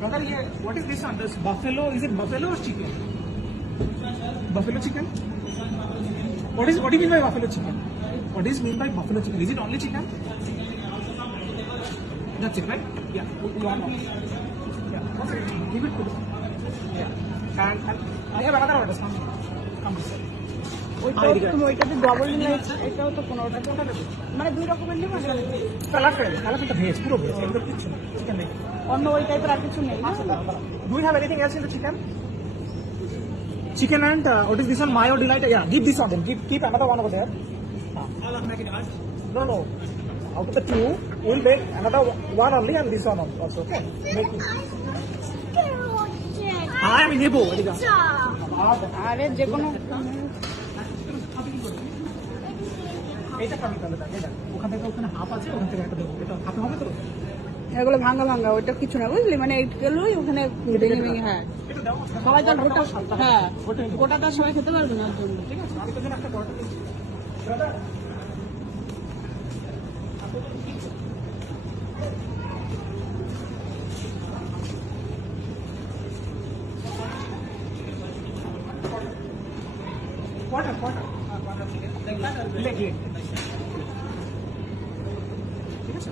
Brother, yeah, what is this one? This buffalo, is it buffalo or chicken? Buffalo chicken? What do you mean by buffalo chicken? What is mean by buffalo chicken? Is it only chicken? That's it, right? Yeah. One more. Yeah. Okay. Give it to them. Yeah. And I have another order. Come this way. ওইটাও তুমি ওইটাতে double নিলে এটাও তো কোনোটা মানে দুই রকমের নেবে falafel ভেজ পুরো ভেজ এগুলো কিছু না চিকেন নেই অন্য ওই টাইপের আর কিছু নেই না do you have anything else in the chicken and what is this one mayo delight yeah give this one then keep another one over there no out of the two we'll make another one only and this one also okay make it আমি নেব এদিকে আরে যে কোনো এটা কামি তাহলে এটা ওখান থেকে ওখানে হাফ আছে ওখান থেকে একটা দেবো এটা হাফে হবে তো এগুলো ভাঙা ভাঙা ওইটা কিছু না বুঝলি মানে এইগুলোই ওখানে ভেঙে ভেঙে হ্যাঁ এটা দাও সবাই তো গোটা হ্যাঁ গোটাটা সবাই খেতে পারবে না ওর জন্য ঠিক আছে আমি তোর জন্য একটা পরোটা দিচ্ছি দাদা quarter leg ঠিক আছে